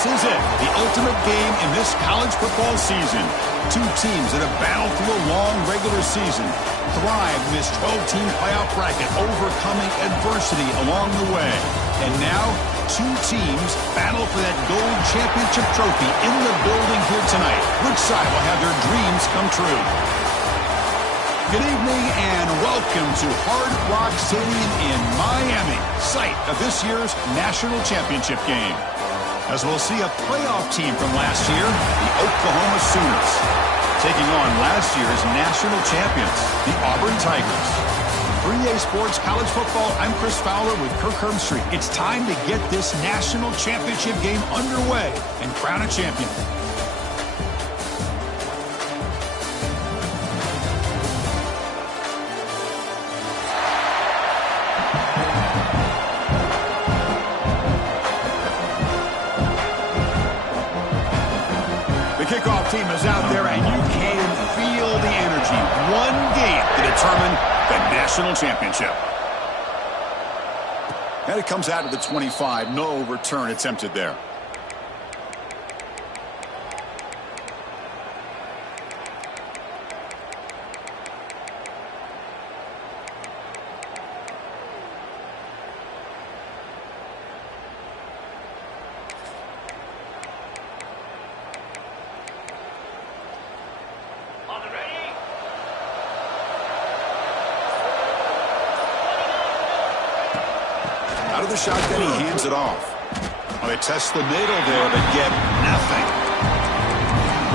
This is it, the ultimate game in this college football season. Two teams that have battled through a long regular season, thrived in this 12-team playoff bracket, overcoming adversity along the way. And now, two teams battle for that gold championship trophy in the building here tonight. Which side will have their dreams come true? Good evening and welcome to Hard Rock Stadium in Miami, site of this year's national championship game. As we'll see a playoff team from last year, the Oklahoma Sooners, taking on last year's national champions, the Auburn Tigers. For EA Sports College Football, I'm Chris Fowler with Kirk Herbstreit. It's time to get this national championship game underway and crown a champion. Kickoff team is out there, and you can feel the energy. One game to determine the national championship. And it comes out of the 25. No return attempted there. Out of the shotgun, he hands it off. Well, they test the middle there, but get nothing.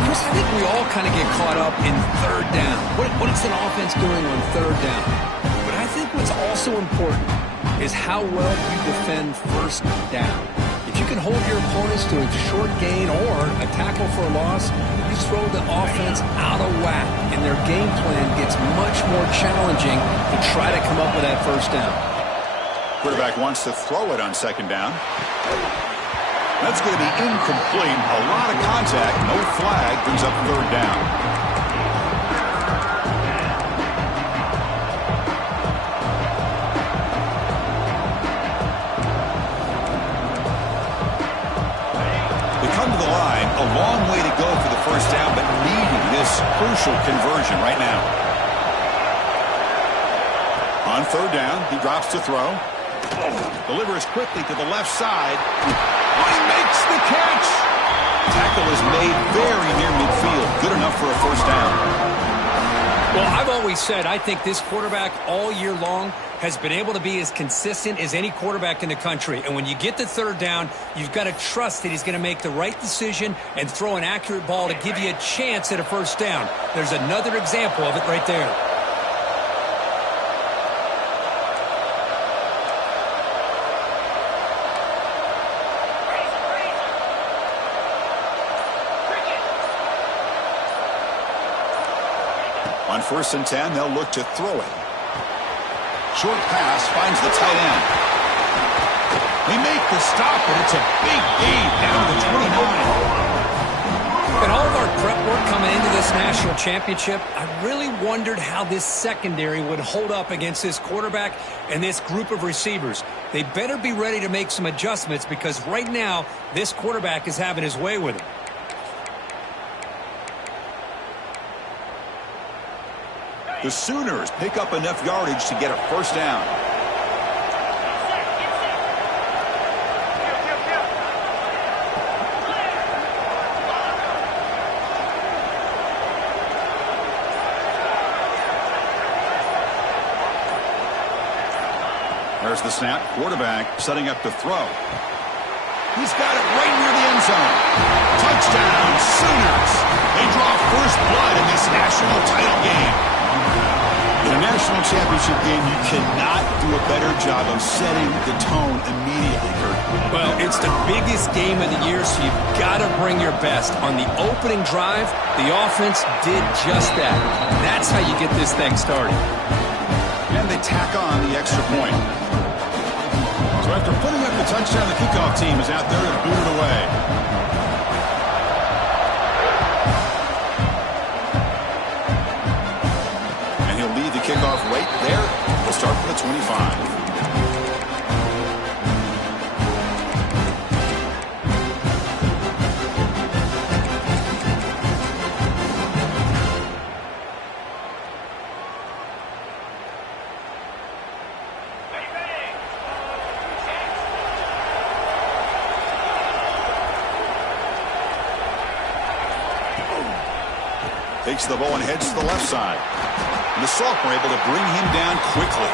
Chris, I think we all kind of get caught up in third down. What is an offense doing on third down? But I think what's also important is how well you defend first down. If you can hold your opponents to a short gain or a tackle for a loss, you throw the offense out of whack, and their game plan gets much more challenging to try to come up with that first down. Quarterback wants to throw it on second down. That's going to be incomplete. A lot of contact. No flag. Brings up third down. They come to the line. A long way to go for the first down, but needing this crucial conversion right now. On third down, he drops to throw. Delivers quickly to the left side. Oh, he makes the catch. Tackle is made very near midfield. Good enough for a first down. Well, I've always said I think this quarterback all year long has been able to be as consistent as any quarterback in the country. And when you get to third down, you've got to trust that he's going to make the right decision and throw an accurate ball to give you a chance at a first down. There's another example of it right there. On 1st and 10, they'll look to throw it. Short pass finds the tight end. They make the stop, but it's a big gain down to the 29. In all of our prep work coming into this national championship, I really wondered how this secondary would hold up against this quarterback and this group of receivers. They better be ready to make some adjustments because right now, this quarterback is having his way with him. The Sooners pick up enough yardage to get a first down. There's the snap. Quarterback setting up to throw. He's got it right near the end zone. Touchdown, Sooners. They draw first blood in this national title game. In a national championship game, you cannot do a better job of setting the tone immediately, Kurt. Well, it's the biggest game of the year, so you've got to bring your best. On the opening drive, the offense did just that. That's how you get this thing started. And they tack on the extra point. So after putting up the touchdown, the kickoff team is out there to boot it away. Kickoff right there. We'll start from the 25. Takes the ball and heads to the left side. And the Sophomore able to bring him down quickly.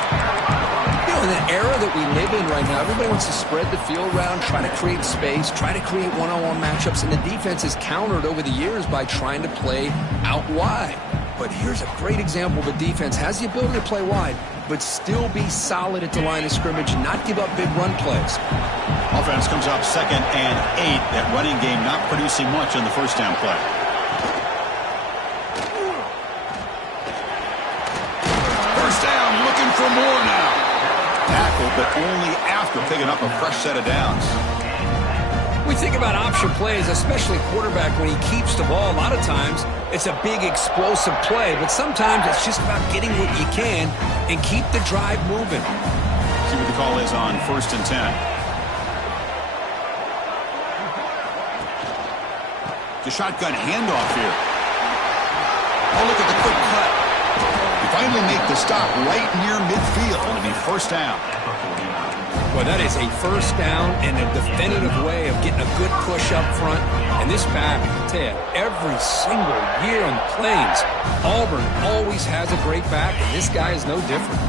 You know, in the era that we live in right now, everybody wants to spread the field around, try to create space, try to create one-on-one matchups, and the defense is countered over the years by trying to play out wide. But here's a great example of a defense has the ability to play wide, but still be solid at the line of scrimmage and not give up big run plays. Offense comes up 2nd and 8. That running game not producing much on the first down play. First down, looking for more now. Tackled, but only after picking up a fresh set of downs. We think about option plays, especially quarterback, when he keeps the ball. A lot of times, it's a big explosive play, but sometimes it's just about getting what you can and keep the drive moving. See what the call is on 1st and 10. The shotgun handoff here. Oh, look at the quick cut. They finally make the stop right near midfield. It'll be first down. Well, that is a first down and a definitive way of getting a good push up front. And this back, I tell you, every single year on the Plains, Auburn always has a great back, and this guy is no different.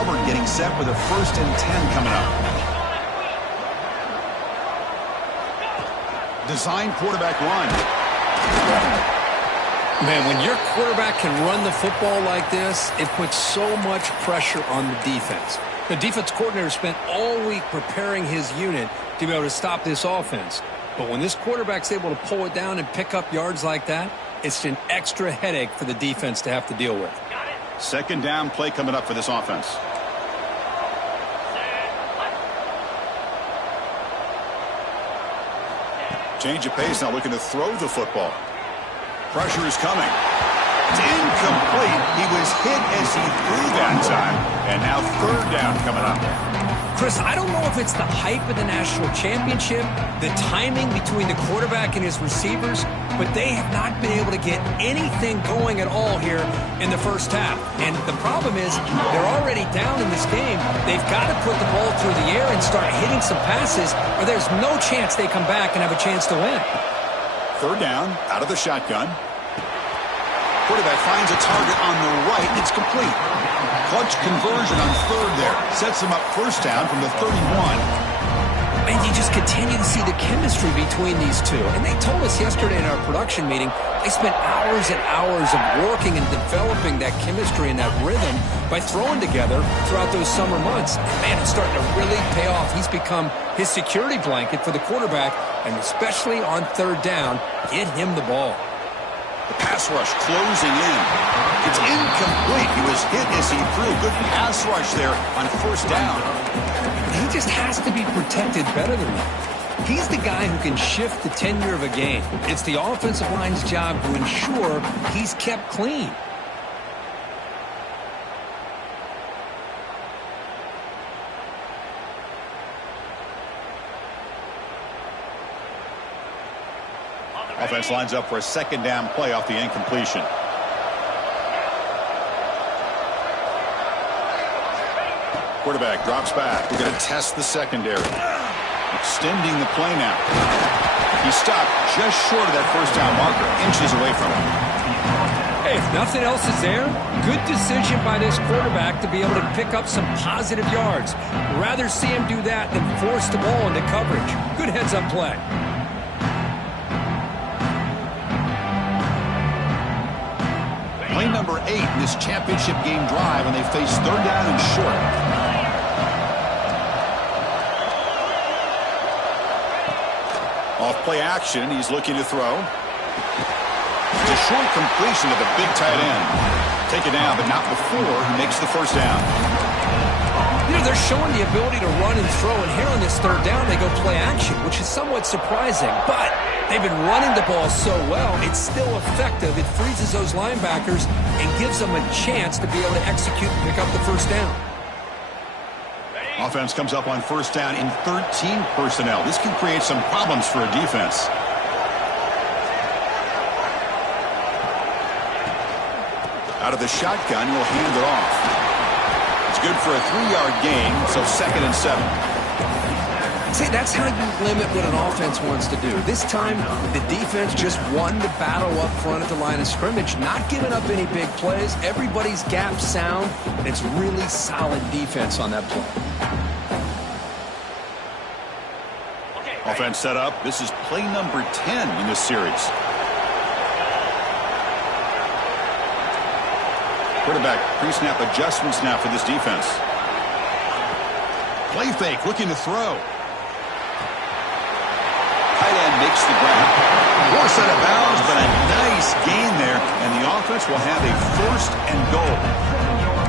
Auburn getting set with a 1st and 10 coming up. Design quarterback run. Man, when your quarterback can run the football like this, it puts so much pressure on the defense. The defense coordinator spent all week preparing his unit to be able to stop this offense. But when this quarterback's able to pull it down and pick up yards like that, it's an extra headache for the defense to have to deal with. 2nd down play coming up for this offense. Change of pace now, looking to throw the football. Pressure is coming. It's incomplete. He was hit as he threw that time. And now 3rd down coming up. Chris, I don't know if it's the hype of the national championship, the timing between the quarterback and his receivers, but they have not been able to get anything going at all here in the first half. And the problem is they're already down in this game. They've got to put the ball through the air and start hitting some passes, or there's no chance they come back and have a chance to win. 3rd down, out of the shotgun. Quarterback finds a target on the right. It's complete. Clutch conversion on 3rd there. Sets him up first down from the 31. And you just continue to see the chemistry between these two. And they told us yesterday in our production meeting, they spent hours and hours of working and developing that chemistry and that rhythm by throwing together throughout those summer months. And man, it's starting to really pay off. He's become his security blanket for the quarterback, and especially on 3rd down, get him the ball. The pass rush closing in. It's incomplete. He was hit as he threw. Good pass rush there on 1st down. He just has to be protected better than that. He's the guy who can shift the tenure of a game. It's the offensive line's job to ensure he's kept clean. Offense lines up for a 2nd down play off the incompletion. Quarterback drops back. We're going to test the secondary. Extending the play now. He stopped just short of that first down marker, inches away from him. Hey, if nothing else is there, good decision by this quarterback to be able to pick up some positive yards. Rather see him do that than force the ball into coverage. Good heads-up play. Play number 8 in this championship game drive, and they face 3rd down and short. Off play action, he's looking to throw. It's a short completion to the big tight end. Take it down, but not before he makes the first down. You know, they're showing the ability to run and throw, and here on this 3rd down, they go play action, which is somewhat surprising. But they've been running the ball so well, it's still effective. It freezes those linebackers and gives them a chance to be able to execute and pick up the first down. Offense comes up on 1st down in 13 personnel. This can create some problems for a defense. Out of the shotgun, he'll hand it off. It's good for a 3-yard gain, so 2nd and 7. See, that's how you limit what an offense wants to do. This time, the defense just won the battle up front at the line of scrimmage, not giving up any big plays. Everybody's gap sound, and it's really solid defense on that play. Offense set up. This is play number 10 in this series. Quarterback pre-snap adjustments now for this defense. Play fake, looking to throw. Tight end makes the grab. Force out of bounds, but a nice gain there, and the offense will have a first and goal.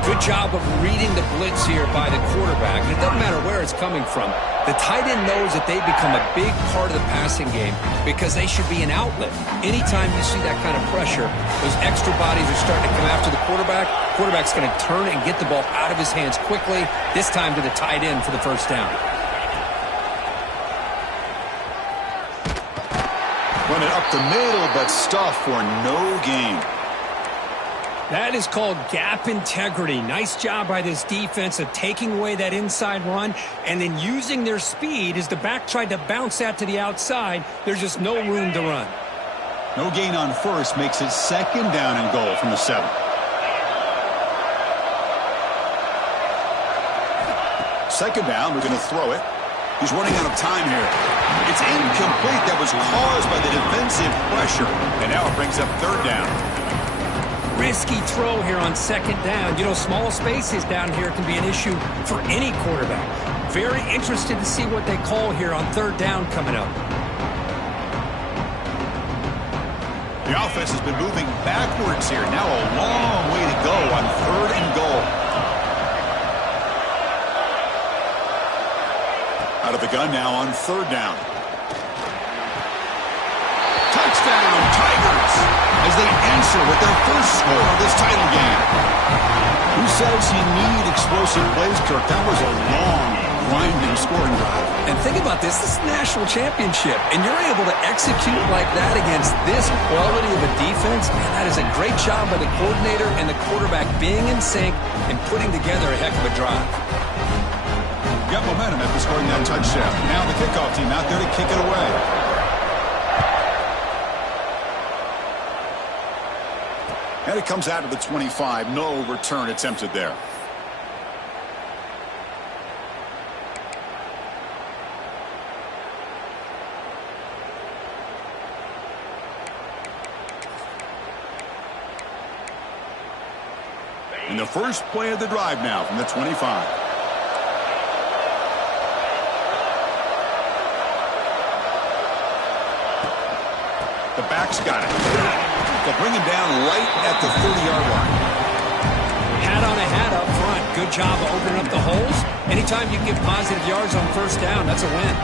Good job of reading the blitz here by the quarterback. And it doesn't matter where it's coming from. The tight end knows that they become a big part of the passing game because they should be an outlet. Anytime you see that kind of pressure, those extra bodies are starting to come after the quarterback. Quarterback's going to turn and get the ball out of his hands quickly, this time to the tight end for the first down. Run it up the middle, but stuffed for no gain. That is called gap integrity. Nice job by this defense of taking away that inside run and then using their speed as the back tried to bounce that to the outside. There's just no room to run. No gain on first makes it second down and goal from the 7. Second down, we're going to throw it. He's running out of time here. It's incomplete. That was caused by the defensive pressure. And now it brings up third down. Risky throw here on second down. You know, small spaces down here can be an issue for any quarterback. Very interested to see what they call here on third down coming up. The offense has been moving backwards here. Now a long way to go on third and goal. Out of the gun now on third down. Touchdown, Tigers, as they answer with their first score of this title game. Who says you need explosive plays, Kirk? That was a long, grinding scoring drive. And think about this. This is a national championship, and you're able to execute like that against this quality of a defense. Man, that is a great job by the coordinator and the quarterback being in sync and putting together a heck of a drive. Got momentum after scoring that touchdown. Now the kickoff team out there to kick it away. And it comes out of the 25. No return attempted there. And the first play of the drive now from the 25. The back's got it. They'll bring him down right at the 30-yard line. Hat on a hat up front. Good job of opening up the holes. Anytime you can get positive yards on first down, that's a win.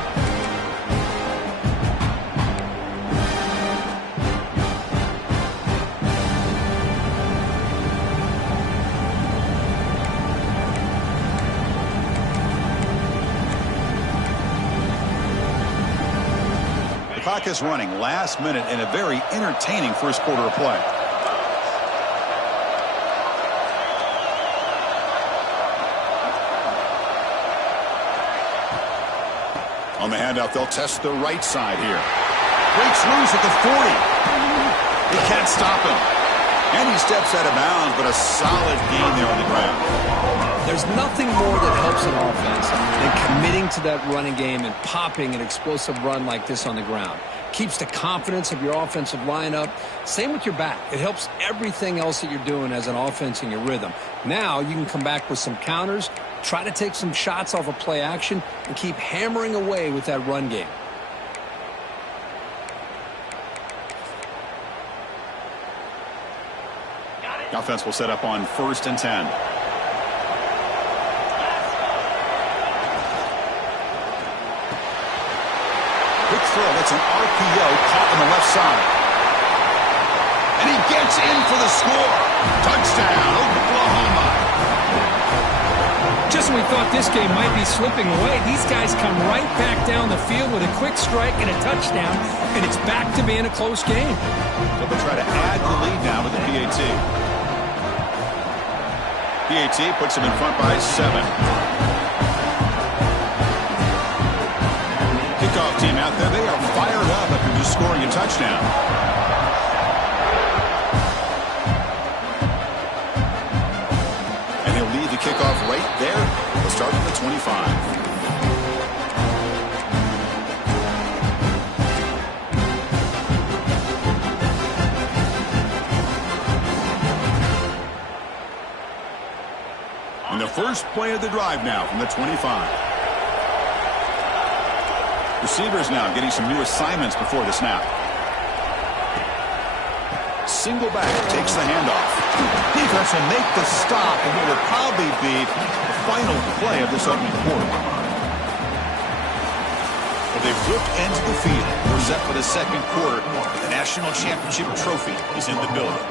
Clock is running last minute in a very entertaining first quarter of play. On the handout, they'll test the right side here. Breaks loose at the 40. They can't stop him. And he steps out of bounds, but a solid gain there on the ground. There's nothing more that helps an offense than committing to that running game and popping an explosive run like this on the ground. Keeps the confidence of your offensive lineup. Same with your back. It helps everything else that you're doing as an offense in your rhythm. Now you can come back with some counters, try to take some shots off of play action, and keep hammering away with that run game. The offense will set up on 1st and 10. Quick throw. That's an RPO caught on the left side. And he gets in for the score. Touchdown, Oklahoma. Just when we thought this game might be slipping away, these guys come right back down the field with a quick strike and a touchdown, and it's back to being a close game. So they'll try to add the lead now with the PAT. PAT puts them in front by 7. team out there, they are fired up after just scoring a touchdown. And he'll lead the kickoff right there. We'll start from the 25. And the first play of the drive now from the 25. Receivers now getting some new assignments before the snap. Single back takes the handoff. Defense will make the stop, and it will probably be the final play of this opening quarter. Well, they flipped into the field. We're set for the second quarter. The national championship trophy is in the building.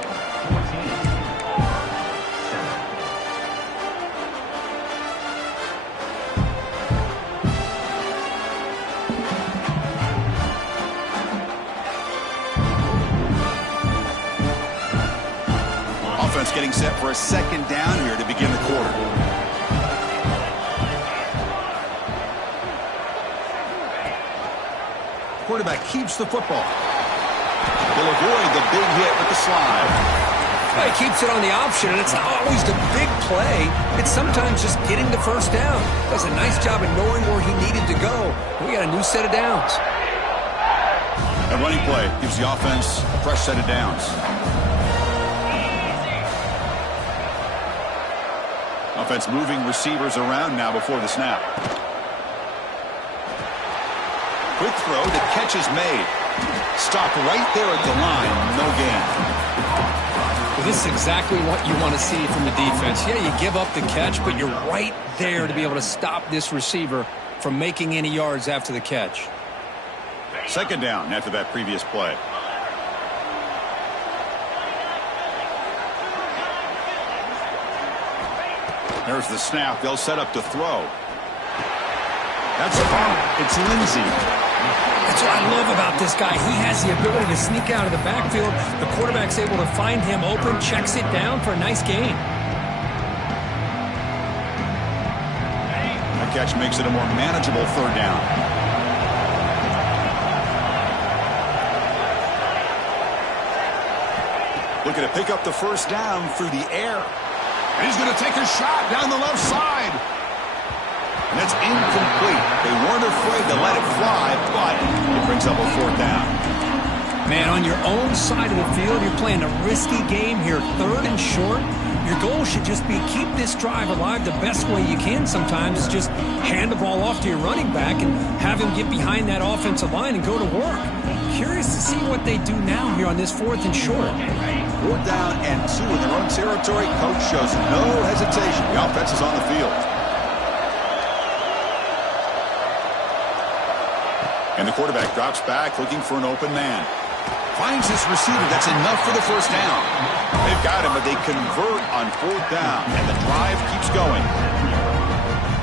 Getting set for a second down here to begin the quarter. Quarterback keeps the football. Will avoid the big hit with the slide. Well, he keeps it on the option, and it's not always the big play. It's sometimes just getting the first down. Does a nice job of knowing where he needed to go. We got a new set of downs. A running play gives the offense a fresh set of downs. Offense moving receivers around now before the snap. Quick throw, the catch is made. Stopped right there at the line, no gain. Well, this is exactly what you want to see from the defense. Yeah, you give up the catch, but you're right there to be able to stop this receiver from making any yards after the catch. Second down after that previous play. There's the snap. They'll set up to throw. That's a ball. It's Lindsey. That's what I love about this guy. He has the ability to sneak out of the backfield. The quarterback's able to find him open, checks it down for a nice gain. That catch makes it a more manageable third down. Looking to pick up the first down through the air. And he's going to take a shot down the left side. And that's incomplete. They weren't afraid to let it fly, but it brings up a fourth down. Man, on your own side of the field, you're playing a risky game here. Third and short. Your goal should just be keep this drive alive the best way you can sometimes. Is just hand the ball off to your running back and have him get behind that offensive line and go to work. Curious to see what they do now here on this fourth and short. 4th down and 2 in their own territory. Coach shows no hesitation. The offense is on the field. And the quarterback drops back looking for an open man. Finds his receiver. That's enough for the first down. They've got him, but they convert on 4th down. And the drive keeps going.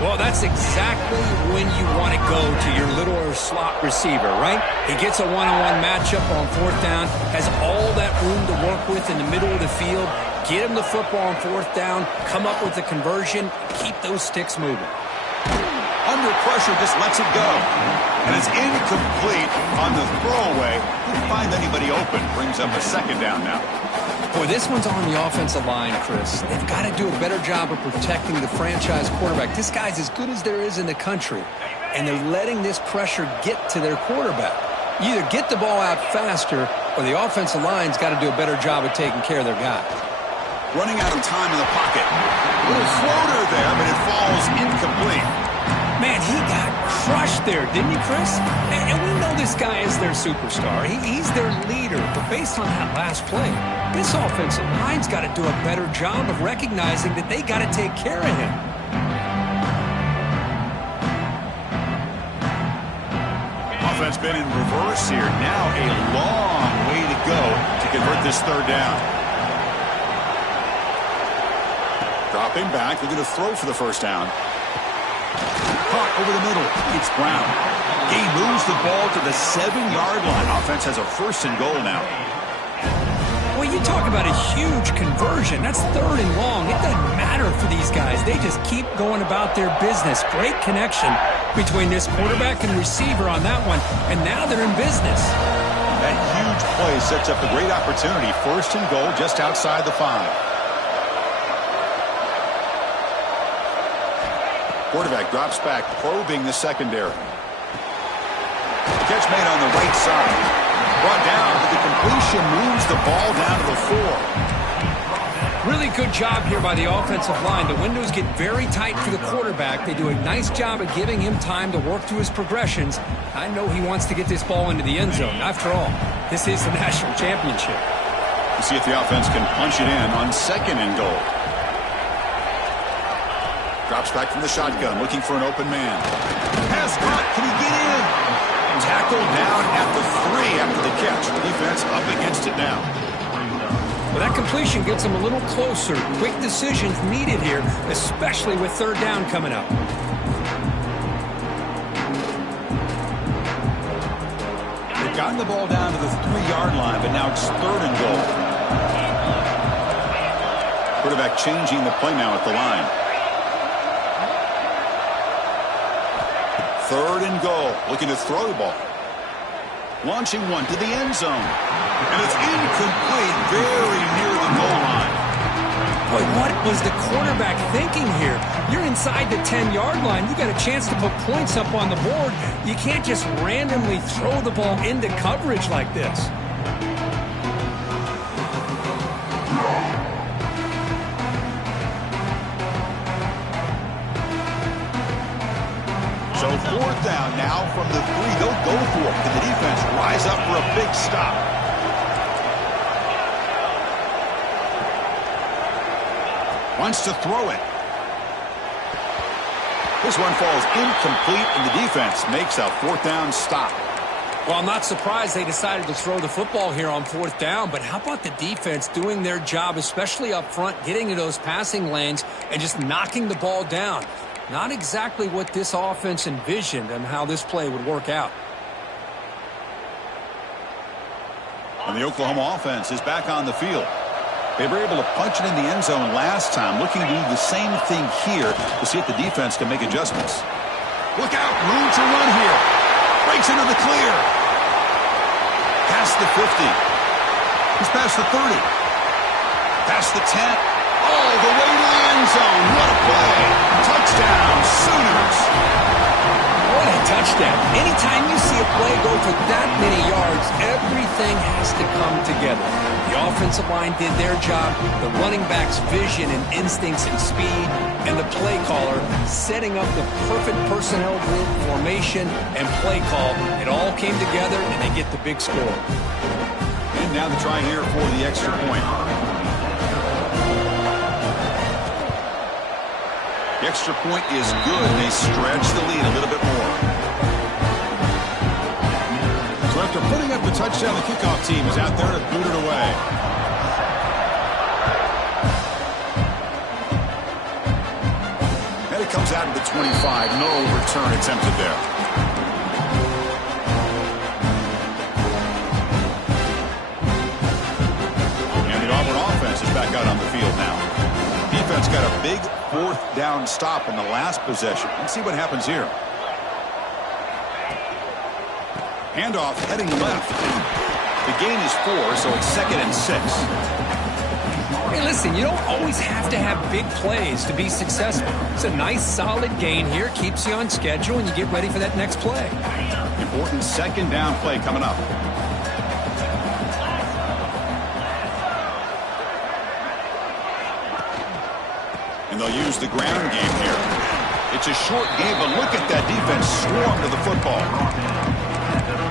Well, that's exactly when you want to go to your little slot receiver, right? He gets a one-on-one matchup on 4th down, has all that room to work with in the middle of the field. Get him the football on 4th down, come up with the conversion, keep those sticks moving. Under pressure, just lets it go. And it's incomplete on the throwaway. Couldn't find anybody open. Brings up a second down now. Boy, this one's on the offensive line, Chris. They've got to do a better job of protecting the franchise quarterback. This guy's as good as there is in the country, and they're letting this pressure get to their quarterback. You either get the ball out faster, or the offensive line's got to do a better job of taking care of their guy. Running out of time in the pocket. Little floater there, but it falls incomplete. Man, he got crushed there, didn't he, Chris? And we know this guy is their superstar. He's their leader. But based on that last play, this offensive line's got to do a better job of recognizing that they got to take care of him. Offense been in reverse here. Now a long way to go to convert this third down. Dropping back, they're going to throw for the first down. Caught over the middle. It's Brown. He moves the ball to the 7-yard line. Offense has a 1st and goal now. Well, you talk about a huge conversion. That's 3rd and long. It doesn't matter for these guys. They just keep going about their business. Great connection. between this quarterback and receiver on that one, and now they're in business. That huge play sets up a great opportunity. 1st and goal just outside the 5. Quarterback drops back, probing the secondary. Catch made on the right side. Brought down, but the completion moves the ball down to the 4. Really good job here by the offensive line. The windows get very tight for the quarterback. They do a nice job of giving him time to work through his progressions. I know he wants to get this ball into the end zone. After all, this is the national championship. We'll see if the offense can punch it in on 2nd and goal. Drops back from the shotgun, looking for an open man. Pass caught. Can he get in? Tackled down at the 3 after the catch. Defense up against it now. Well, that completion gets them a little closer. Quick decisions needed here, especially with 3rd down coming up. They've gotten the ball down to the 3-yard line, but now it's 3rd and goal. Quarterback changing the play now at the line. 3rd and goal, looking to throw the ball. Launching one to the end zone. And it's incomplete, very near the goal line. Boy, what was the quarterback thinking here? You're inside the 10-yard line. You got a chance to put points up on the board. You can't just randomly throw the ball into coverage like this. So 4th down now from the 3. They'll go for it. Can the defense rise up for a big stop? Wants to throw it. This one falls incomplete, and the defense makes a 4th down stop. Well, I'm not surprised they decided to throw the football here on 4th down, but how about the defense doing their job, especially up front, getting to those passing lanes and just knocking the ball down? Not exactly what this offense envisioned and how this play would work out. And the Oklahoma offense is back on the field. They were able to punch it in the end zone last time, looking to do the same thing here to see if the defense can make adjustments. Look out, room to run here. Breaks into the clear. Past the 50. He's past the 30. Past the 10. All the way to the end zone. What a play. Touchdown, Sooners. What a touchdown. Anytime you see a play go for that many yards, everything has to come together. The offensive line did their job, the running back's vision and instincts and speed, and the play caller setting up the perfect personnel group, formation, and play call. It all came together, and they get the big score. And now the try here for the extra point. The extra point is good. They stretch the lead a little bit more. So after putting up the touchdown, the kickoff team is out there to boot it away. And it comes out to the 25. No return attempted there. And the Auburn offense is back out on the field now. Defense got a big 4th down stop in the last possession. Let's see what happens here. Handoff heading left. The gain is 4, so it's 2nd and 6. Hey, listen, you don't always have to have big plays to be successful. It's a nice, solid gain here. Keeps you on schedule, and you get ready for that next play. Important 2nd down play coming up. And they'll use the ground game here. It's a short game, but look at that defense swarm to the football.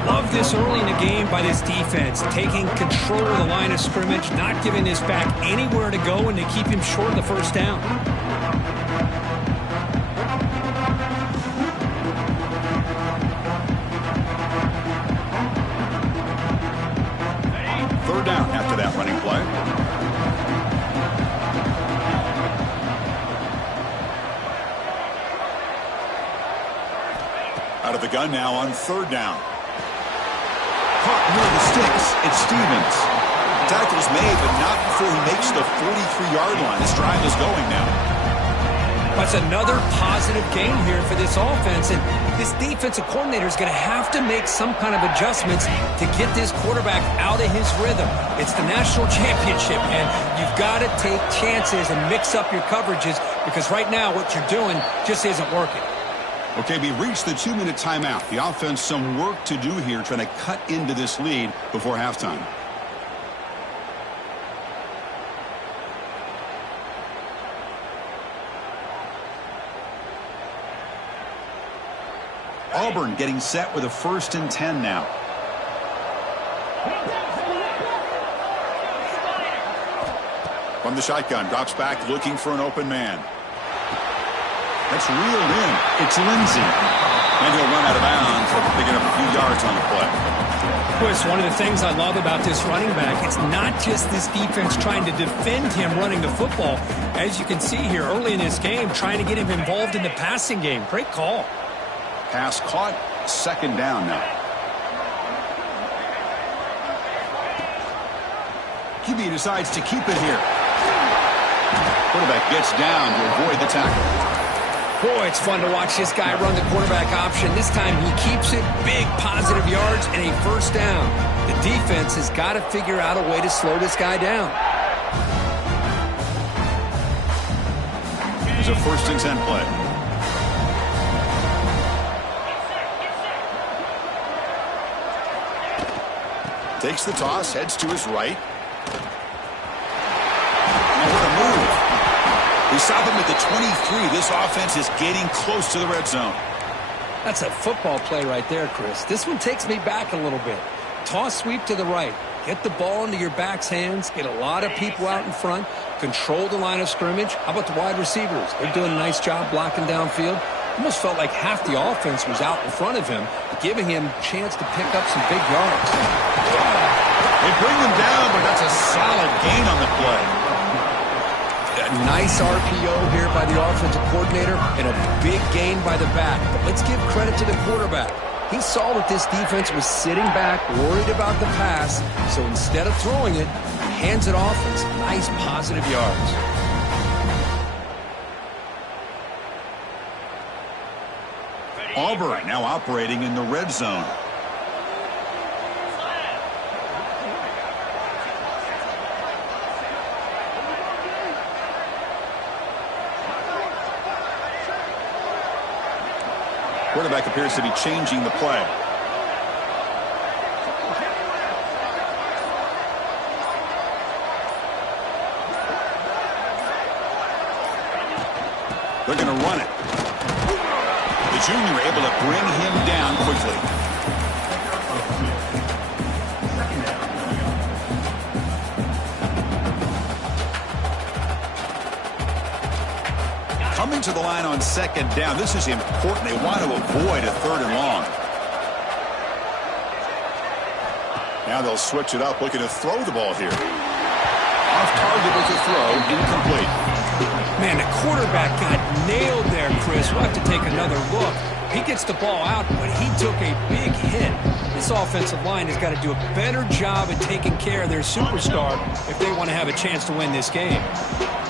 Love this early in the game by this defense, taking control of the line of scrimmage, not giving this back anywhere to go, and to keep him short of the 1st down. Third down after that running play. Out of the gun now on 3rd down. Caught near the sticks. It's Stevens. Tackle's made, but not before he makes the 43-yard line. This drive is going now. That's another positive game here for this offense, and this defensive coordinator is going to have to make some kind of adjustments to get this quarterback out of his rhythm. It's the national championship, and you've got to take chances and mix up your coverages because right now what you're doing just isn't working. Okay, we reached the 2-minute timeout. The offense some work to do here trying to cut into this lead before halftime. Auburn getting set with a 1st and 10 now. From the shotgun, drops back looking for an open man. That's reeled in. It's Lindsey. And he'll run out of bounds after picking up a few yards on the play. Chris, one of the things I love about this running back, it's not just this defense trying to defend him running the football. As you can see here early in this game, trying to get him involved in the passing game. Great call. Pass caught, 2nd down now. QB decides to keep it here. Quarterback gets down to avoid the tackle. Boy, it's fun to watch this guy run the quarterback option. This time he keeps it, big positive yards, and a 1st down. The defense has got to figure out a way to slow this guy down. Here's a 1st and 10 play. Takes the toss, heads to his right. And what a move. He stopped him at the 23. This offense is getting close to the red zone. That's a football play right there, Chris. This one takes me back a little bit. Toss sweep to the right. Get the ball into your back's hands. Get a lot of people out in front. Control the line of scrimmage. How about the wide receivers? They're doing a nice job blocking downfield. Almost felt like half the offense was out in front of him, giving him a chance to pick up some big yards. They bring him down, but that's a solid gain on the play. A nice RPO here by the offensive coordinator and a big gain by the back. But let's give credit to the quarterback. He saw that this defense was sitting back, worried about the pass, so instead of throwing it, he hands it off and some nice positive yards. Auburn now operating in the red zone. Quarterback appears to be changing the play. They're going to run it. The junior able to bring him down quickly. Coming to the line on 2nd down. This is important. They want to avoid a 3rd and long. Now they'll switch it up, looking to throw the ball here. Off target with the throw, incomplete. Man, the quarterback got nailed there, Chris. We'll have to take another look. He gets the ball out, but he took a big hit. This offensive line has got to do a better job at taking care of their superstar if they want to have a chance to win this game.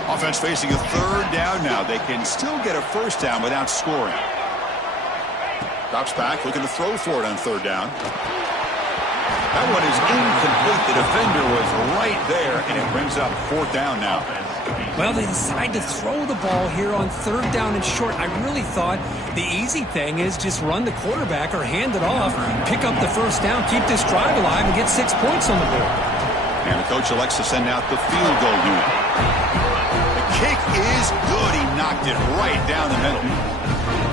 Offense facing a 3rd down now. They can still get a 1st down without scoring. Drops back, looking to throw for it on 3rd down. That one is incomplete. The defender was right there, and it brings up 4th down now. Well, they decide to throw the ball here on 3rd down and short. I really thought the easy thing is just run the quarterback or hand it off, pick up the 1st down, keep this drive alive, and get 6 points on the board. And the coach elects to send out the field goal unit. The kick is good. He knocked it right down the middle.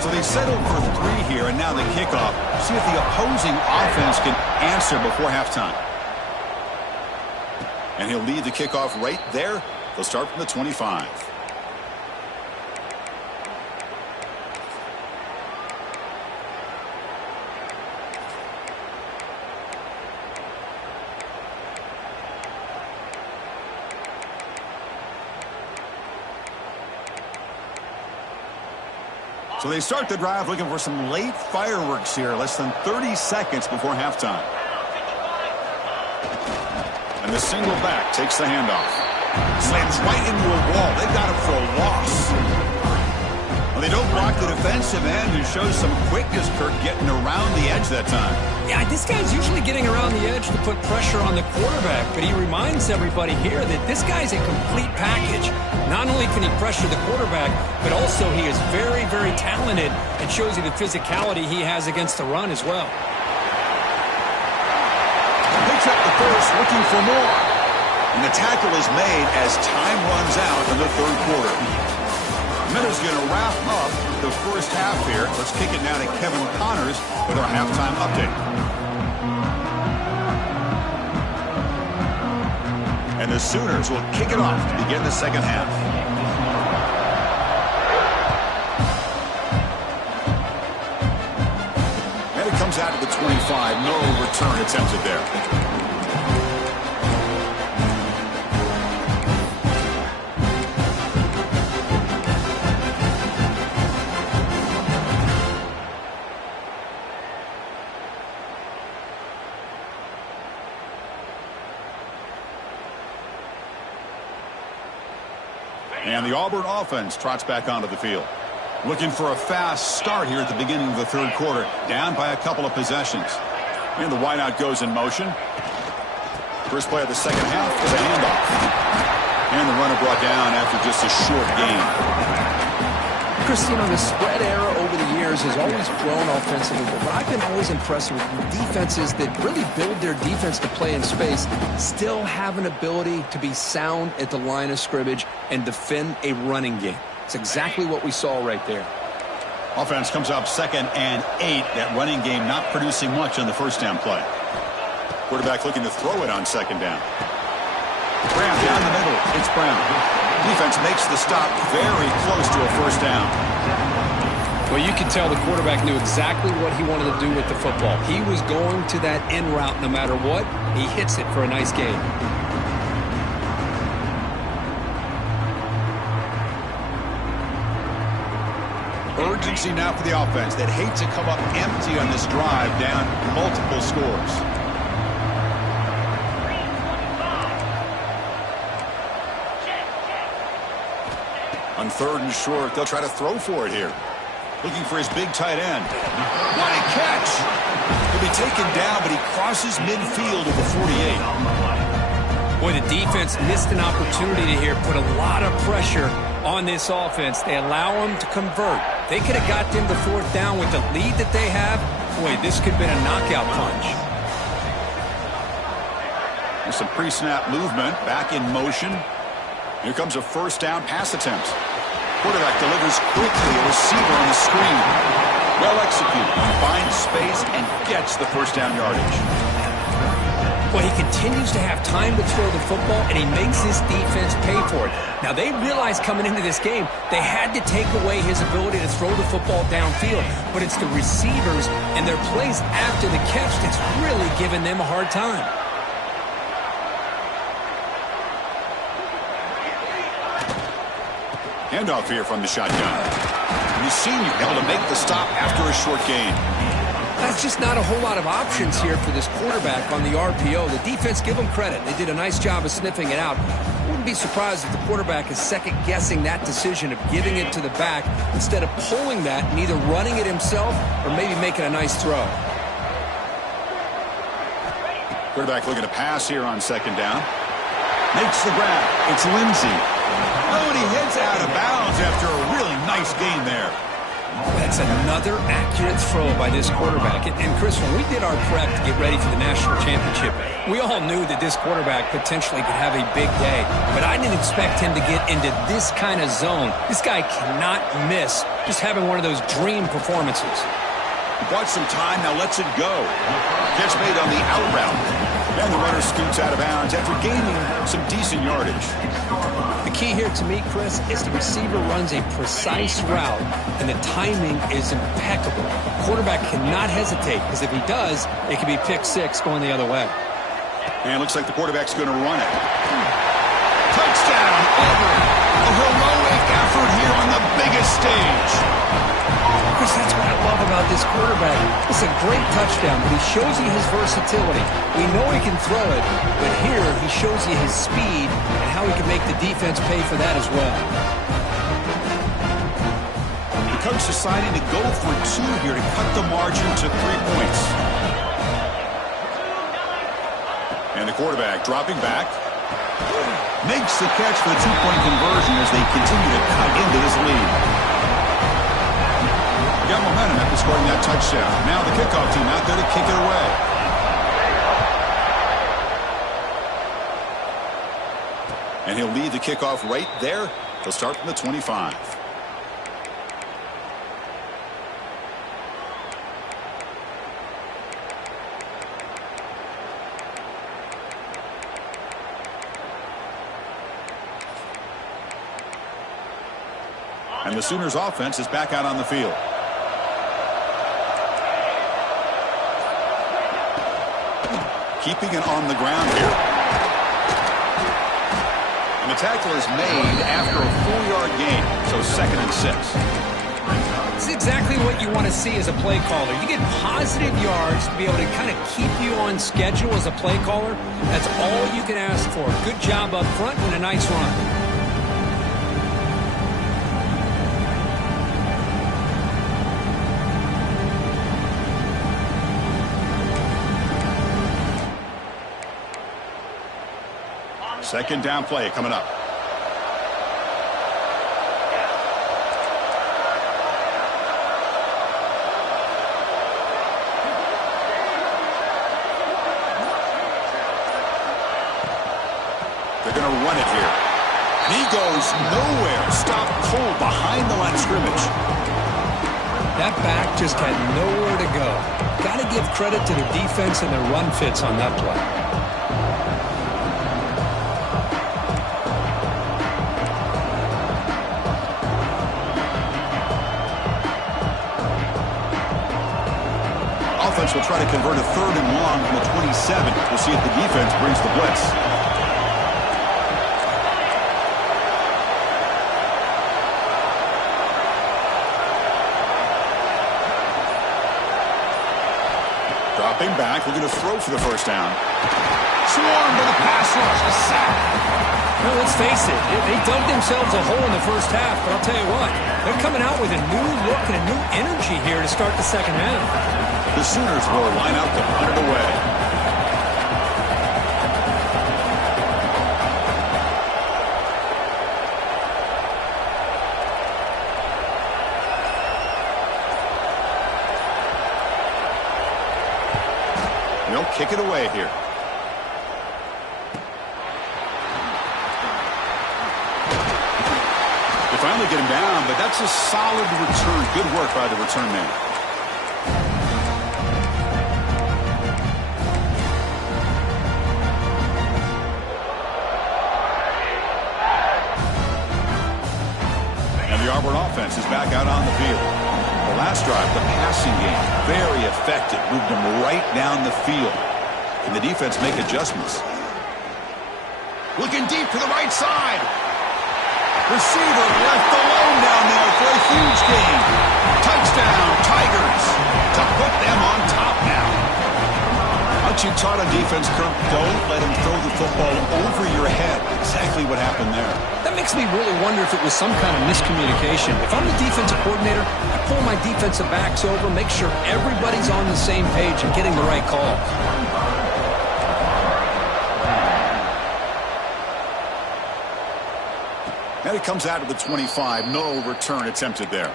So they settled for 3 here, and now the kickoff. See if the opposing offense can answer before halftime. And he'll lead the kickoff right there. They'll start from the 25. So they start the drive looking for some late fireworks here, less than 30 seconds before halftime. And the single back takes the handoff. Slams right into a wall. They've got him for a loss. Well, they don't block the defensive end, who shows some quickness, Kirk, getting around the edge that time. Yeah, this guy's usually getting around the edge to put pressure on the quarterback, but he reminds everybody here that this guy's a complete package. Not only can he pressure the quarterback, but also he is very, very talented and shows you the physicality he has against the run as well. Picks up the first, looking for more. And the tackle is made as time runs out in the third quarter. Minuta's going to wrap up the first half here. Let's kick it now to Kevin Connors with our halftime update. And the Sooners will kick it off to begin the second half. And it comes out to the 25. No return attempted there. And the Auburn offense trots back onto the field. Looking for a fast start here at the beginning of the third quarter. Down by a couple of possessions. And the wideout goes in motion. First play of the second half is a handoff. And the runner brought down after just a short gain. Chris, you know, the spread era over the years has always grown offensively, but what I've been always impressed with defenses that really build their defense to play in space still have an ability to be sound at the line of scrimmage and defend a running game. It's exactly what we saw right there. Offense comes up 2nd and 8. That running game not producing much on the first down play. Quarterback looking to throw it on 2nd down. Brown down the middle. It's Brown. Defense makes the stop very close to a first down. Well, you can tell the quarterback knew exactly what he wanted to do with the football. He was going to that in route no matter what. He hits it for a nice gain. Urgency now for the offense that hate to come up empty on this drive, down multiple scores. On 3rd and short, they'll try to throw for it here. Looking for his big tight end. What a catch! He'll be taken down, but he crosses midfield at the 48. Boy, the defense missed an opportunity to here put a lot of pressure on this offense. They allow them to convert. They could have got them to 4th down with the lead that they have. Boy, this could have been a knockout punch. There's some pre-snap movement, back in motion. Here comes a first down pass attempt. Quarterback delivers quickly, a receiver on the screen. Well executed, finds space and gets the first down yardage. Well, he continues to have time to throw the football, and he makes his defense pay for it. Now, they realized coming into this game they had to take away his ability to throw the football downfield, but it's the receivers and their plays after the catch that's really giving them a hard time. Handoff here from the shotgun. He's seen you able to make the stop after a short gain. That's just not a whole lot of options here for this quarterback on the RPO. The defense, give them credit. They did a nice job of sniffing it out. Wouldn't be surprised if the quarterback is second-guessing that decision of giving it to the back instead of pulling that and either running it himself or maybe making a nice throw. Quarterback looking to pass here on 2nd down. Makes the grab. It's Lindsey. Oh, and he heads out of bounds after a really nice gain there. That's another accurate throw by this quarterback. And Chris, when we did our prep to get ready for the national championship, we all knew that this quarterback potentially could have a big day. But I didn't expect him to get into this kind of zone. This guy cannot miss just having one of those dream performances. He bought some time, now lets it go. Catch made on the out route. And the runner scoots out of bounds after gaining some decent yardage. The key here to me, Chris, is the receiver runs a precise route, and the timing is impeccable. Quarterback cannot hesitate, because if he does, it could be pick 6 going the other way. And it looks like the quarterback's going to run it. Touchdown, Auburn. A heroic effort here on the biggest stage. Chris, that's what I love about this quarterback. It's a great touchdown, but he shows you his versatility. We know he can throw it, but here he shows you his speed and how he can make the defense pay for that as well. coach deciding to go for 2 here to cut the margin to 3 points. And the quarterback dropping back. Makes the catch for the 2-point conversion as they continue to cut into this lead. Got momentum after scoring that touchdown. Now the kickoff team out there to kick it away. And he'll lead the kickoff right there. He'll start from the 25. And the Sooners offense is back out on the field. Keeping it on the ground here. And the tackle is made after a 4-yard gain, so 2nd and 6. This is exactly what you want to see as a play caller. You get positive yards to be able to kind of keep you on schedule as a play caller. That's all you can ask for. Good job up front and a nice run. Second down play coming up. They're going to run it here. And he goes nowhere. Stop cold behind the line of scrimmage. That back just had nowhere to go. Got to give credit to the defense and their run fits on that play. Offense will try to convert a 3rd and long from the 27. We'll see if the defense brings the blitz. Dropping back, looking to throw for the first down. Swarmed by the pass rush, a sack. Well, let's face it, they dug themselves a hole in the first half, but I'll tell you what, they're coming out with a new look and a new energy here to start the second half. The Sooners will line up to punt it away. They'll kick it away here. They finally get him down, but that's a solid return. Good work by the return man. Offense is back out on the field. The last drive, the passing game, very effective. Moved them right down the field. Can the defense make adjustments? Looking deep to the right side. Receiver left alone down there for a huge gain. Touchdown, Tigers, to put them on top now. Aren't you taught on defense, Kirk? Don't let him throw the football over your head. Exactly what happened there. That makes me really wonder if it was some kind of miscommunication. If I'm the defensive coordinator, I pull my defensive backs over, make sure everybody's on the same page and getting the right call. And it comes out of the 25. No return attempted there.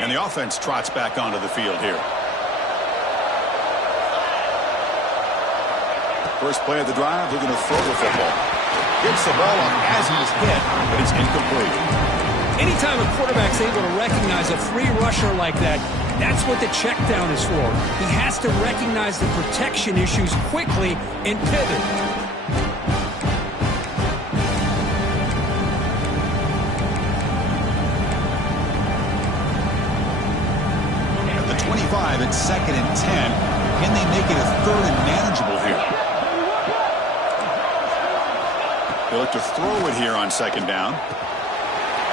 And the offense trots back onto the field here. First play of the drive, looking to throw the football. Gets the ball up as he's hit, but it's incomplete. Anytime a quarterback's able to recognize a free rusher like that, that's what the check down is for. He has to recognize the protection issues quickly and pivot. At the 25, it's 2nd and 10. Can they make it a 3rd and manageable here? They look to throw it here on 2nd down.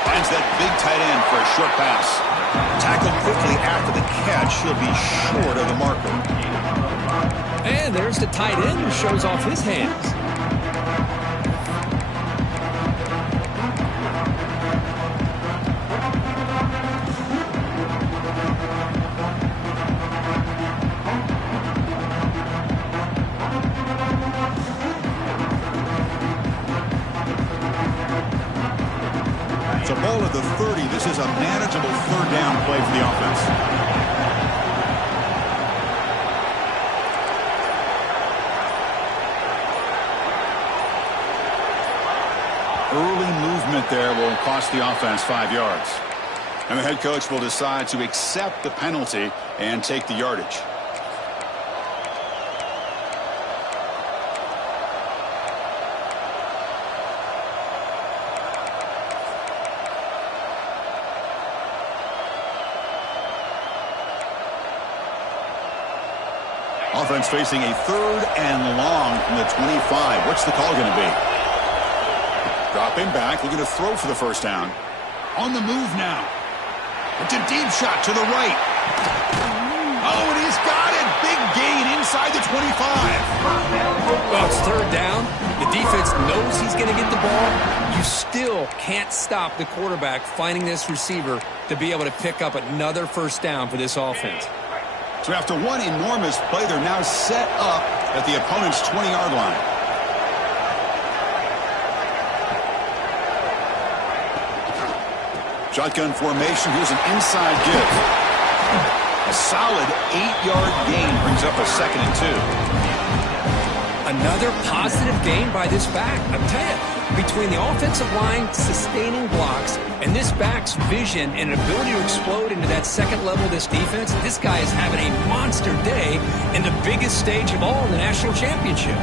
Finds that big tight end for a short pass. Tackled quickly after the catch. He'll be short of the marker. And there's the tight end who shows off his hands. It's a ball at the 30. This is a manageable third down play for the offense. Early movement there will cost the offense 5 yards. And the head coach will decide to accept the penalty and take the yardage. Offense facing a 3rd and long from the 25. What's the call going to be? Dropping back, looking to throw for the first down. On the move now. It's a deep shot to the right. Oh, and he's got it. Big gain inside the 25. Well, it's 3rd down. The defense knows he's going to get the ball. You still can't stop the quarterback finding this receiver to be able to pick up another first down for this offense. So after one enormous play, they're now set up at the opponent's 20-yard line. Shotgun formation. Here's an inside give. A solid 8-yard gain brings up a 2nd and 2. Another positive gain by this back. I'm telling you, between the offensive line sustaining blocks and this back's vision and ability to explode into that second level of this defense, this guy is having a monster day in the biggest stage of all, the national championship.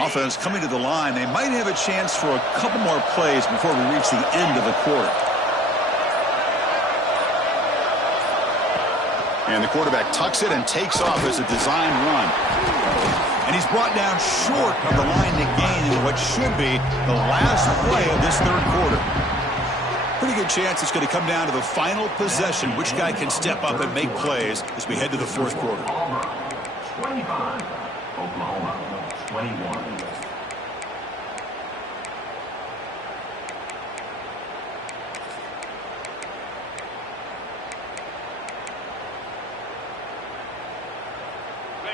Offense coming to the line. They might have a chance for a couple more plays before we reach the end of the quarter. And the quarterback tucks it and takes off as a design run. And he's brought down short of the line to gain in what should be the last play of this 3rd quarter. Pretty good chance it's going to come down to the final possession. Which guy can step up and make plays as we head to the 4th quarter. 25, Oklahoma, 21.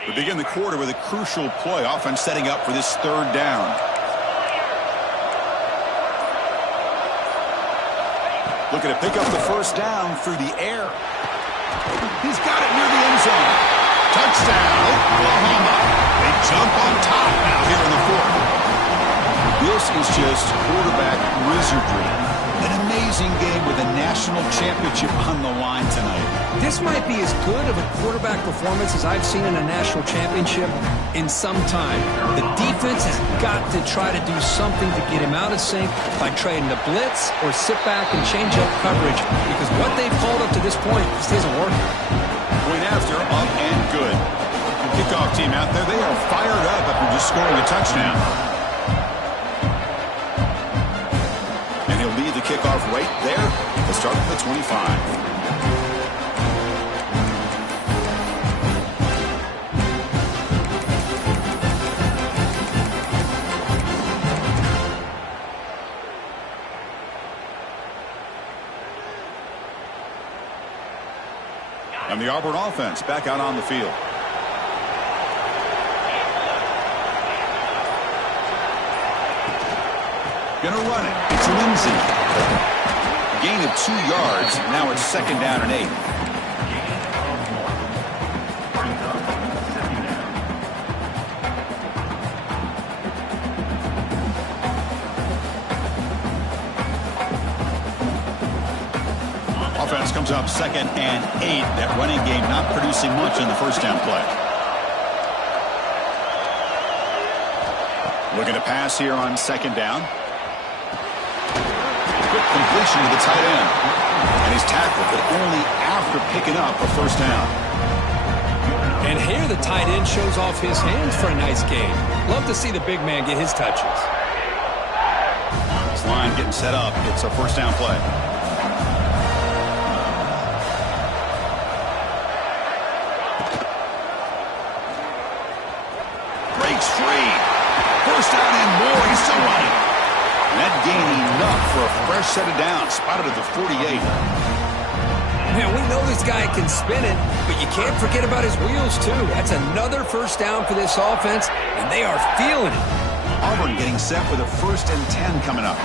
We begin the quarter with a crucial play. Offense setting up for this 3rd down. Looking to pick up the first down through the air. He's got it near the end zone. Touchdown, Oklahoma. They jump on top now here in the 4th. This is just quarterback wizardry. An amazing game with a national championship on the line tonight. This might be as good of a quarterback performance as I've seen in a national championship in some time. The defense has got to try to do something to get him out of sync by trading the blitz or sit back and change up coverage, because what they've called up to this point just isn't working. Point after, up and good. The kickoff team out there, they are fired up after just scoring a touchdown. And he'll lead the kickoff right there. Let's start at the 25. And the Auburn offense back out on the field. Gonna run it. It's Lindsey. Gain of 2 yards. Now it's 2nd down and 8. Offense comes up 2nd and 8. That running game not producing much in the first down play. Looking to pass here on 2nd down. Quick completion completion to the tight end. And he's tackled, but only after picking up a first down. And here the tight end shows off his hands for a nice game. Love to see the big man get his touches. This line getting set up. It's a first down play. Breaks free. First down and more. He's still running. And that gain enough for a fresh set of downs. Spotted at the 48. Man, we know this guy can spin it, but you can't forget about his wheels, too. That's another first down for this offense, and they are feeling it. Auburn getting set with a 1st and 10 coming up.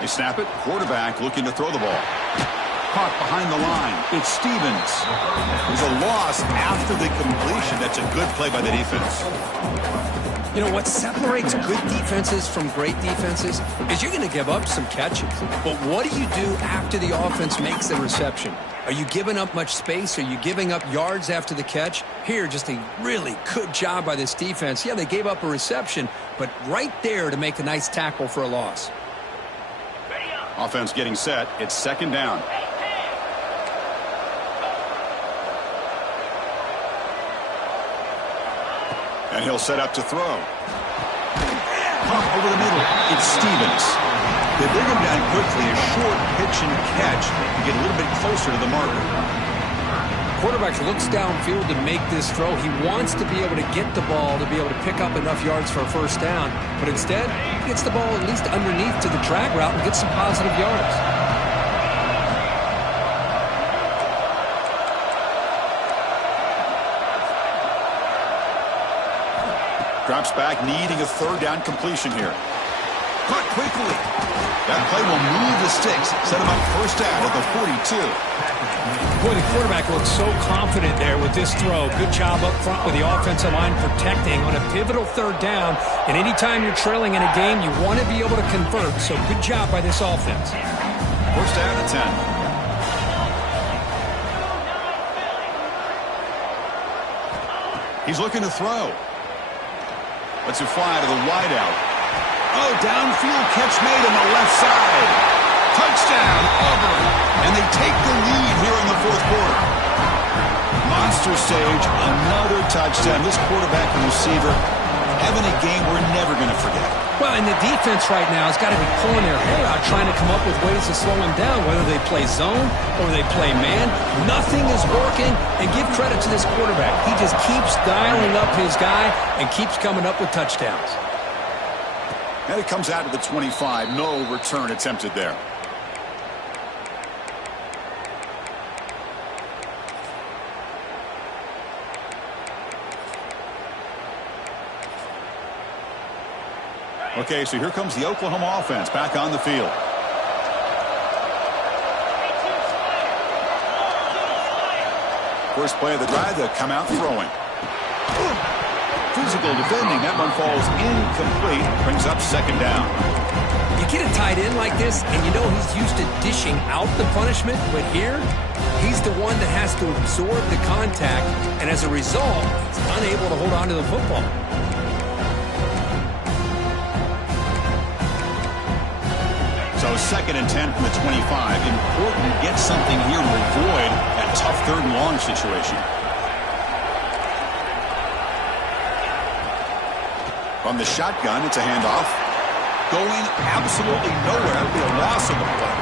They snap it. Quarterback looking to throw the ball. Caught behind the line. It's Stevens. There's a loss after the completion. That's a good play by the defense. You know, what separates good defenses from great defenses is you're going to give up some catches. But what do you do after the offense makes the reception? Are you giving up much space? Are you giving up yards after the catch? Here, just a really good job by this defense. Yeah, they gave up a reception, but right there to make a nice tackle for a loss. Offense getting set. It's 2nd down. And he'll set up to throw. Pump over the middle. It's Stevens. They bring him down quickly. A short pitch and catch to get a little bit closer to the marker. Quarterback looks downfield to make this throw. He wants to be able to get the ball to be able to pick up enough yards for a first down. But instead, he gets the ball at least underneath to the drag route and gets some positive yards. Drops back, needing a 3rd down completion here. Caught quickly. That play will move the sticks. Set him up first down at the 42. Boy, the quarterback looks so confident there with this throw. Good job up front with the offensive line protecting on a pivotal 3rd down. And anytime you're trailing in a game, you want to be able to convert. So good job by this offense. First down at 10. He's looking to throw. Lets it fly to the wideout. Oh, downfield catch made on the left side. Touchdown, Auburn. And they take the lead here in the 4th quarter. Monster stage, another touchdown. This quarterback and receiver having a game we're never going to forget. Well, and the defense right now has got to be pulling their hair out trying to come up with ways to slow him down, whether they play zone or they play man. Nothing is working, and give credit to this quarterback. He just keeps dialing up his guy and keeps coming up with touchdowns. And it comes out to the 25. No return attempted there. Okay, so here comes the Oklahoma offense back on the field. First play of the drive, they'll come out throwing. Physical defending. That one falls incomplete. Brings up 2nd down. You get a tight end like this, and you know he's used to dishing out the punishment, but here, he's the one that has to absorb the contact, and as a result, he's unable to hold on to the football. So 2nd and 10 from the 25. Important to get something here to avoid that tough 3rd and long situation. From the shotgun, it's a handoff. Going absolutely nowhere. That would be a loss on the play.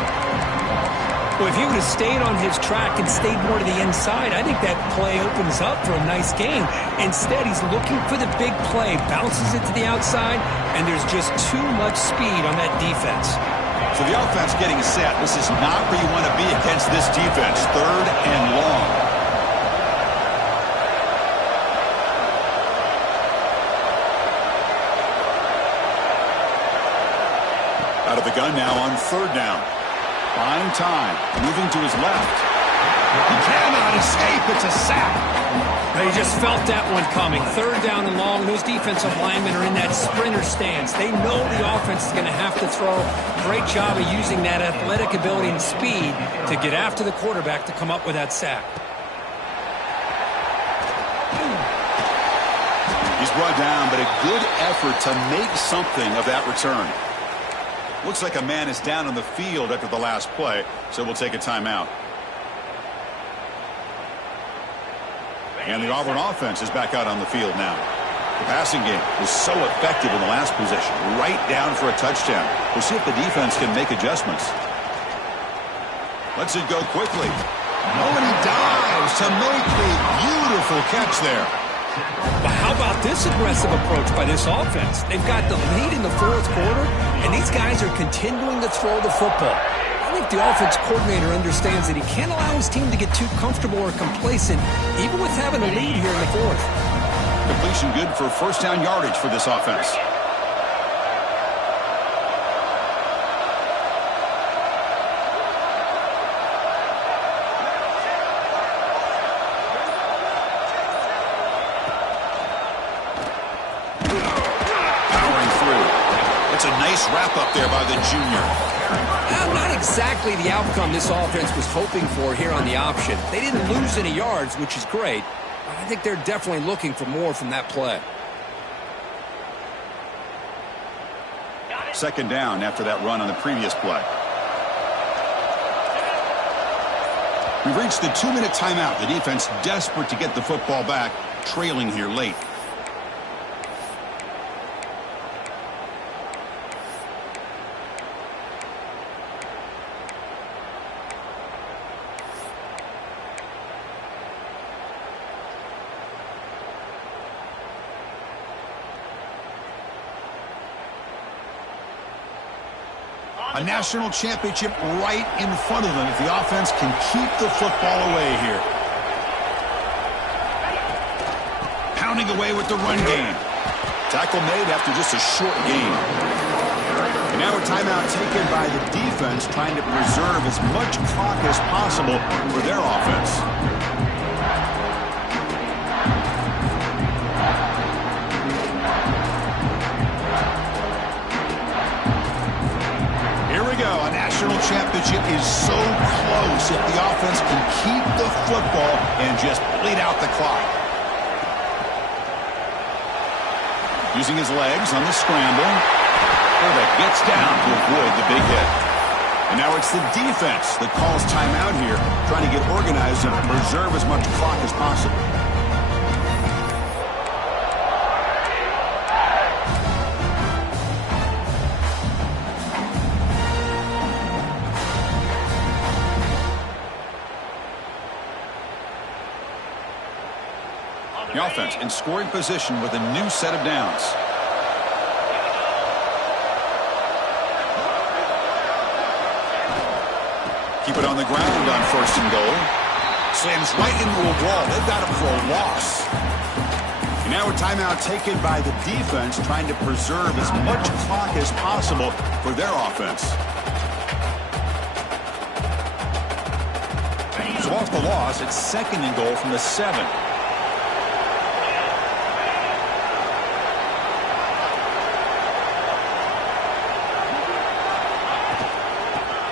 Well, if he would have stayed on his track and stayed more to the inside, I think that play opens up for a nice game. Instead, he's looking for the big play, bounces it to the outside, and there's just too much speed on that defense. So the offense getting set. This is not where you want to be against this defense. 3rd and long. Out of the gun now on 3rd down. Buying time. Moving to his left. He cannot escape. It's a sack. They just felt that one coming. 3rd down and long. Those defensive linemen are in that sprinter stance. They know the offense is going to have to throw. Great job of using that athletic ability and speed to get after the quarterback to come up with that sack. He's brought down, but a good effort to make something of that return. Looks like a man is down on the field after the last play, so we'll take a timeout. And the Auburn offense is back out on the field now. The passing game was so effective in the last possession, right down for a touchdown. We'll see if the defense can make adjustments. Lets it go quickly. Oh, and he dives to make a beautiful catch there. But how about this aggressive approach by this offense? They've got the lead in the fourth quarter, and these guys are continuing to throw the football. I think the offense coordinator understands that he can't allow his team to get too comfortable or complacent, even with having a lead here in the fourth. Completion good for first down yardage for this offense. Powering through. It's a nice wrap up there by the junior. Not exactly the outcome this offense was hoping for here on the option. They didn't lose any yards, which is great. I think they're definitely looking for more from that play. Second down after that run on the previous play. We've reached the 2-minute timeout. The defense desperate to get the football back, trailing here late. A national championship right in front of them if the offense can keep the football away here. Pounding away with the run game. Tackle made after just a short gain. And now a timeout taken by the defense, trying to preserve as much clock as possible for their offense. A national championship is so close if the offense can keep the football and just bleed out the clock. Using his legs on the scramble. That gets down to avoid the big hit. And now it's the defense that calls timeout here, trying to get organized and preserve as much clock as possible. The offense in scoring position with a new set of downs. Keep it on the ground on first and goal. Slams right into a wall. They've got him for a loss. And now a timeout taken by the defense, trying to preserve as much clock as possible for their offense. So off the loss, it's second and goal from the 7.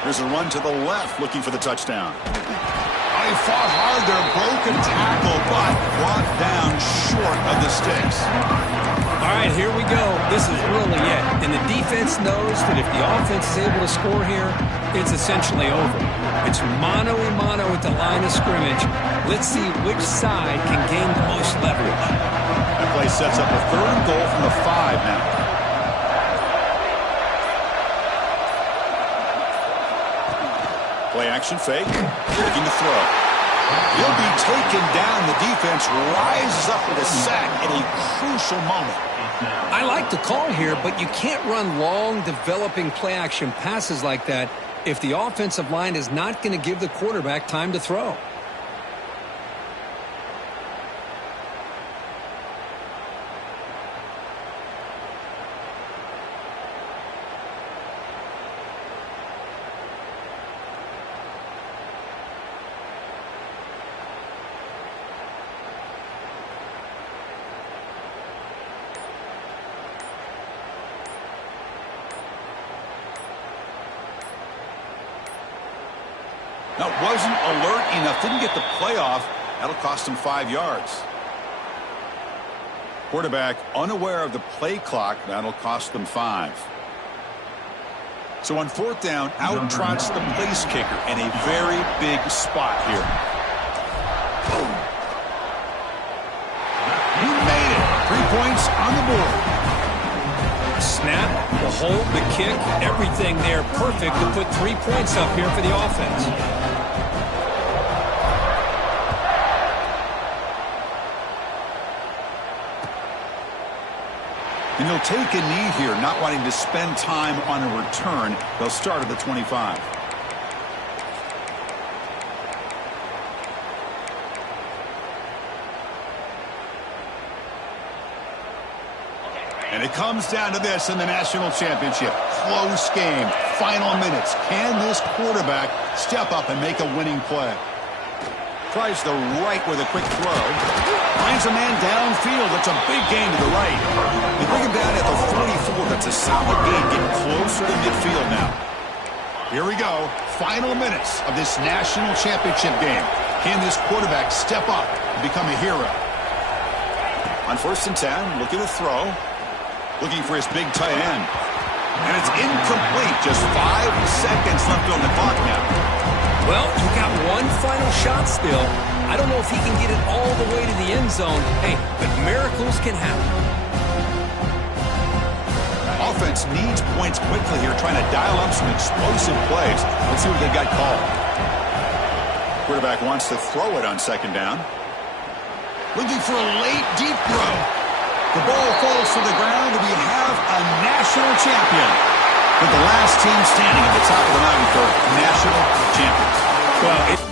There's a run to the left, looking for the touchdown. He fought hard there, broken tackle, but brought down short of the sticks. All right, here we go. This is really it. And the defense knows that if the offense is able to score here, it's essentially over. It's mano-a-mano at the line of scrimmage. Let's see which side can gain the most leverage. That play sets up a third and goal from the 5 now. Play action fake, looking to throw. He'll be taken down. The defense rises up with a sack at a crucial moment. I like the call here, but you can't run long, developing play action passes like that if the offensive line is not going to give the quarterback time to throw. Now, wasn't alert enough, didn't get the playoff. That'll cost him 5 yards. Quarterback unaware of the play clock. That'll cost them 5. So on 4th down, out trots the place kicker in a very big spot here. He made it. 3 points on the board. Snap, the hold, the kick, everything there perfect to put 3 points up here for the offense. And they'll take a knee here, not wanting to spend time on a return. They'll start at the 25. And it comes down to this in the national championship. Close game. Final minutes. Can this quarterback step up and make a winning play? Tries the right with a quick throw. Finds a man downfield. That's a big gain to the right. They bring him down at the 44. That's a solid gain, getting closer to midfield now. Here we go. Final minutes of this national championship game. Can this quarterback step up and become a hero? On 1st and 10, looking to throw. Looking for his big tight end. And it's incomplete. Just 5 seconds left on the clock now. Well, you got one final shot still. I don't know if he can get it all the way to the end zone. Hey, but miracles can happen. Offense needs points quickly here, trying to dial up some explosive plays. Let's see what they've got called. Quarterback wants to throw it on 2nd down. Looking for a late deep throw. The ball falls to the ground, and we have a national champion. With the last team standing at the top of the mountain for national champions. Well,